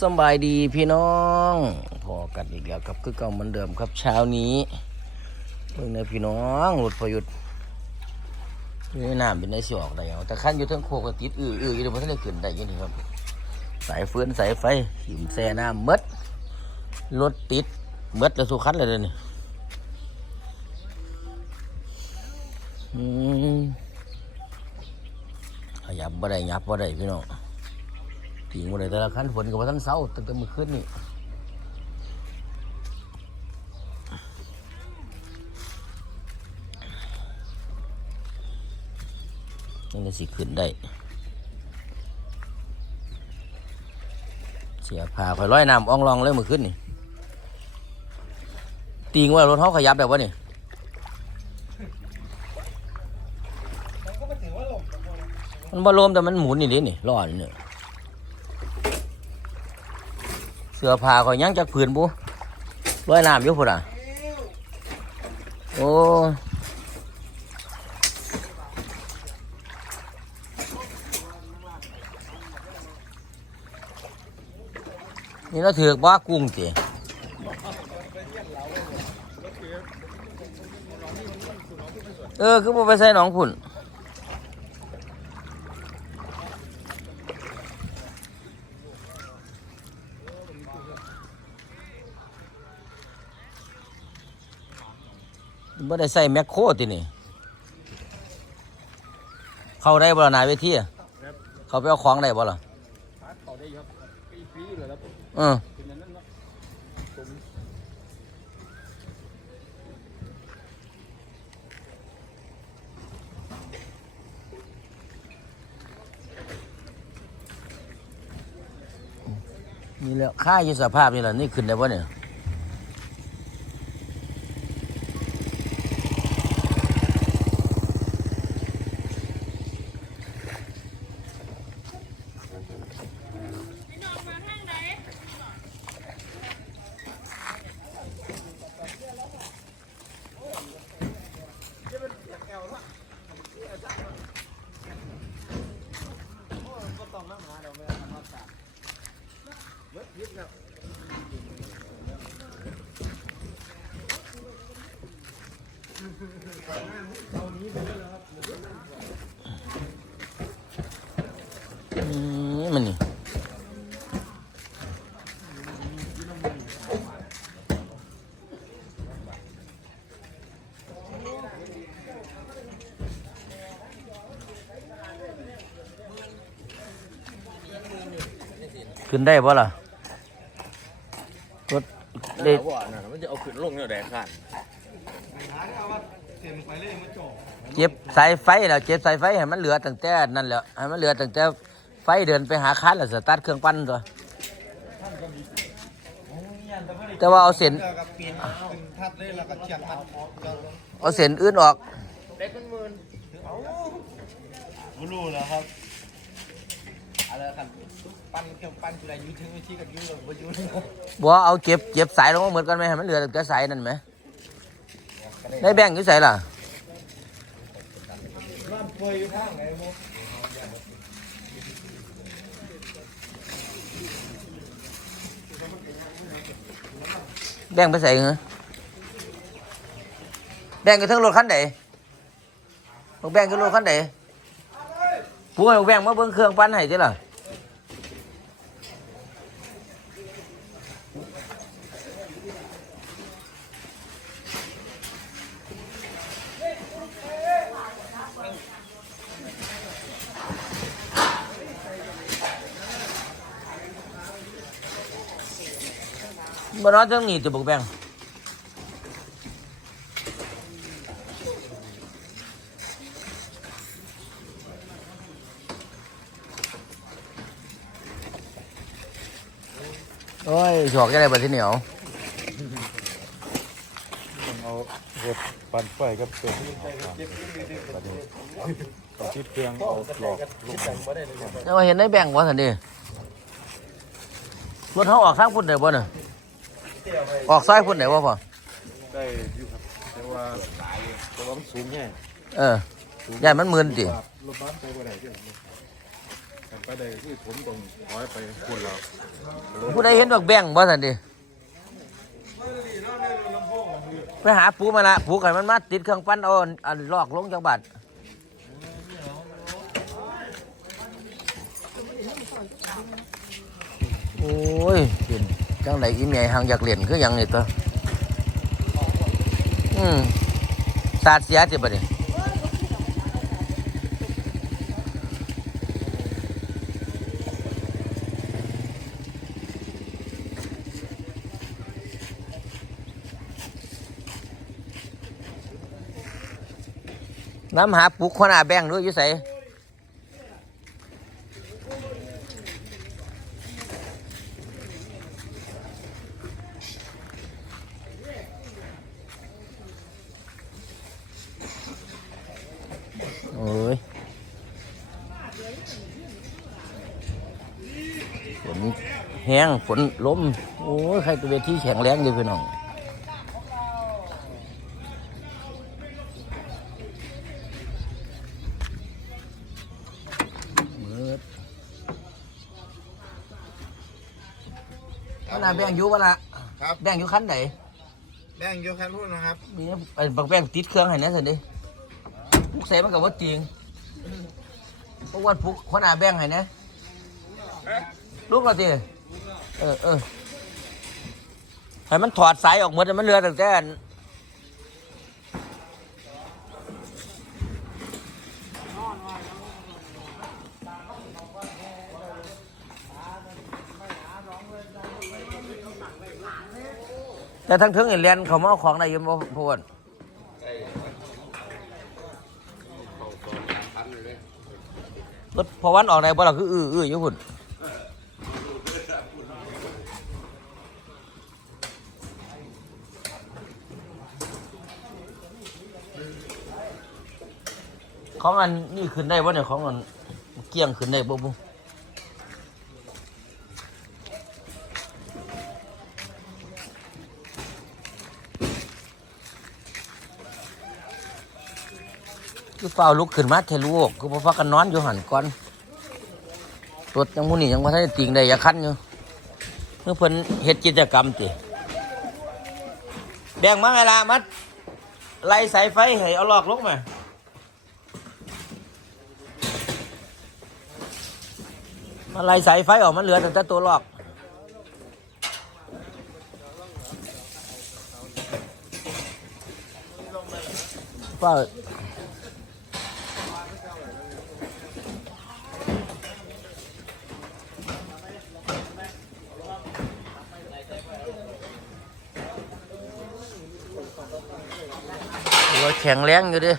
สบายดีพี่น้องพอกันอีกแล้วครับคือเก่าเหมือนเดิมครับเช้านี้เพิ่งในพี่น้องรถพยุดนี่น้ำเป็นในสิออกได้เอาแต่ขั้นอยู่ทั้งโคกติดอื้ออื้ออยู่เดี๋ยวมันจะขึ้นได้ยังนี่ครับ สายเฟือนสายไฟหิมแซ่น้ำมดรถติดมดแล้วสุขันเลยเดี๋ยวนี่อืมขยับบ่ได้ยับบ่ได้พี่น้อง ทิ้งหมดเลยแต่ละขั้นฝนกับว่าทั้งเสาตั้งแต่เมื่อคืนนี่นี่ก็สิขึ้นได้ เสียพาคอยร้อยน้ำอ่องรองเลยเมื่อคืนนี่ตีงว่ารถเขาขยับแบบว่านี่มันบ่ลมแต่มันหมุนนี่ดินี่ร้อนนี่ เสื้อผ้าข่อยยังจากผืนบุร้อยน้ำอยู่พุ่นอะ โอ้นี่เราถือกว่ากุ้งจีเออ คือบ่ไปใส่หนองพุ่น ไม่ได้ใส่แมคโครตินี่ เข้าได้บ่ล่ะนายเวทีอะเขาไปเอาของได้บ่ล่ะเขาได้ครับปีปีเลยแล้วเออเป็นอย่างนั้นเนาะผมนี่แหล้วค่าอยู่สภาพนี่แหละนี่ขึ้นได้บ่เนี่ย มันนี่ขึ้นได้บ่ล่ะกดได้ ว่าน่ะมันจะเอาขึ้นลงเนี่ยแดงขัน เจ็บสายไฟแล้วเจ็บสายไฟให้มันเหลือตั้งแต่นั่นแหละให้มันเหลือตั้งแต่ไฟเดินไปหาคันแล้วสตาร์ทเครื่องปั้นตัวแต่ว่าเอาเส้นกับปีนขึ้นทัดเลยแล้วก็เชียบทัดเอาเส้นอื่นออกเด็กมันมืนบลูแล้วครับอะไรกันปั้นเครื่องปั้นจุฬายุทธวิธีกันยุทธกับยุทธบ่เอาเก็บเก็บสายลงมาเหมือนกันไหมให้มันเหลือแต่สายนั่นไหม ได้แบ่งอยู่ใส่ล่ะน้ำเฟยอยู่ทางไหนโมแบ่งไปใส่เหรอแบ่งกันทั้งรถคันไหนบอกแบ่งกันรถคันไหนผู้ให้บอกแบ่งมาเบิ่งเครื่องปั้นให้จ้ะล่ะ บ่น้อยจังนี่จะบอกแบ่งโอ้ยฉอกจะได้บัดที่เหนียวเอาเห็ดปั่นไฟกับเครื่องเอาติดเครื่องเอาหลอกลูกแล้วมาเห็นได้แบ่งวะสันดีรถเขาออกทางพุ่นไหนบ่เนี่ย ออกซ้ายพุ่นไหนบ่พอได้อยู่ครับแต่ว่าแต่ว่ามันสูงแง่เออใหญ่มันหมื่นติรถบ้านไปบ่ได้เด้อไปได้ที่ผมต้องถอยไปคุณเราผู้ใดเห็นดอกแบงบ่สันดิไปหาปูมาละปูไข่มันมาติดเครื่องปั้นเอาอันลอกลงจากบัตรโอ้ยเห็น จังไดอีเมียหังอยากเล่นคือยังนี่ตัวอืมสาดเสียจิบัดนี้น้ำหาปุกคนอาแบงด้วยยู่ไส แห้งฝนลมโอ้ยใครตัวเวทีแข็งแรงอยู่พี่น้องเบิดขนาดแบงอยู่วะละครับ แบงอยู่คันไหนแดงอยู่คันพูดนะครับมีไอ้บักแบงติดเครื่องให้แน่สิดิพุกเสมันกับว่าจริงพวกวันพุกคนอาแบงให้แน่ลูกเราสิ เออเออให้มันถอดสายออกหมดมันเหลือแต่แต่อันแต่ทั้งถึงเห็นเรียนเขามาเอาของได้อยังบ่พวนรถพอวันออกได้บ่ล่ะคืออื้ออื้ออยู่พุ่น ของอันนี่ขึ้นได้บ่เนี่ยของอันเกี่ยงขึ้นได้บ่บุคือเฝ้าลุกขึ้นมาเทลูกคือบ่ฟักกันนอนอยู่หันก่อนรถยังมูนี่ยังบ่ทันได้ติงได้อยาคันอยู่เมื่อเพิ่นเฮ็ดกิจกรรมติแบ่งมาไงล่ะมัดไล่สายไฟให้เอาลอกลงมา มันไล่สายไฟออกมันเหลือแต่ตัวลอกป้าตัวแข็งแรงอยู่ดิ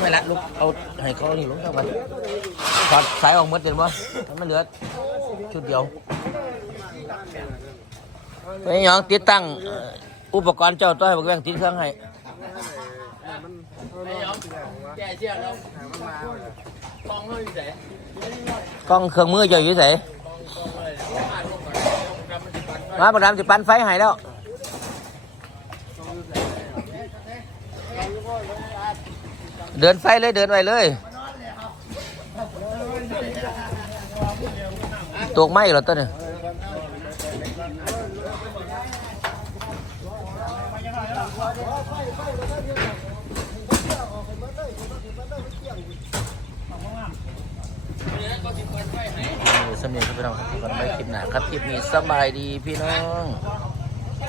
ไม่ละลูก เอาให้เขานี่ลงเข้าไปถอดสายออกหมดเห็นบ่ให้มันเหลือชุดเดียวไปหยังติดตั้งอุปกรณ์เจ้าตัวให้บักแวงติดเครื่องให้แกเชี่ยแล้วกองเขาอยู่ไหนกล้องเครื่องมือเจ้าอยู่ไสมาประดามสิปันไฟให้แล้ว เดินไฟเลยเดินไปเลยตกไหมเหรอต้นเนี่ยสำเนียงครับพี่น้องครับก่อนไปคลิปหนาครับคลิปนี้สบายดีพี่น้อง